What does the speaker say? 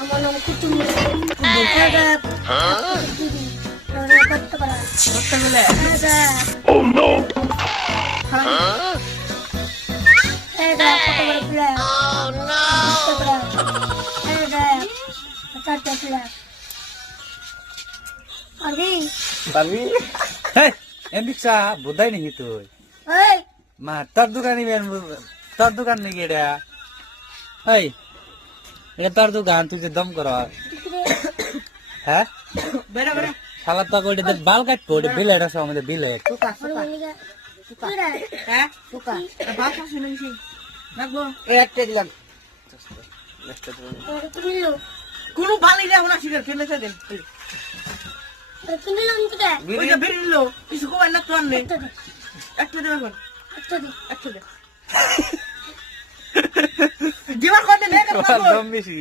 আমার নাম কুতুম করতে পারা করতে গেলে পারবি এমবিক্সা বোধাই নাকি তুই মা তোর দোকানে তোর দোকান নাকি এটা এই এটা তোর দোকান তুই যে দম কর হ্যাঁ বেড়া বেড়া শালা তো ওইটা বাল কাটবো ওটা বিলেট আছে আমাদের বিলেট সুকা সুকা হ্যাঁ সুকা বাপ শুনে গেছি লাগবো একটা দিলাম কোনো বালি না ওনা শিকার ফেলেছে দেন ওইটা বেরিয়ে নিল কিছু কমার না তো আনলে একটা দেবে এখন একটা দে দিবার কত নেই দম বেশি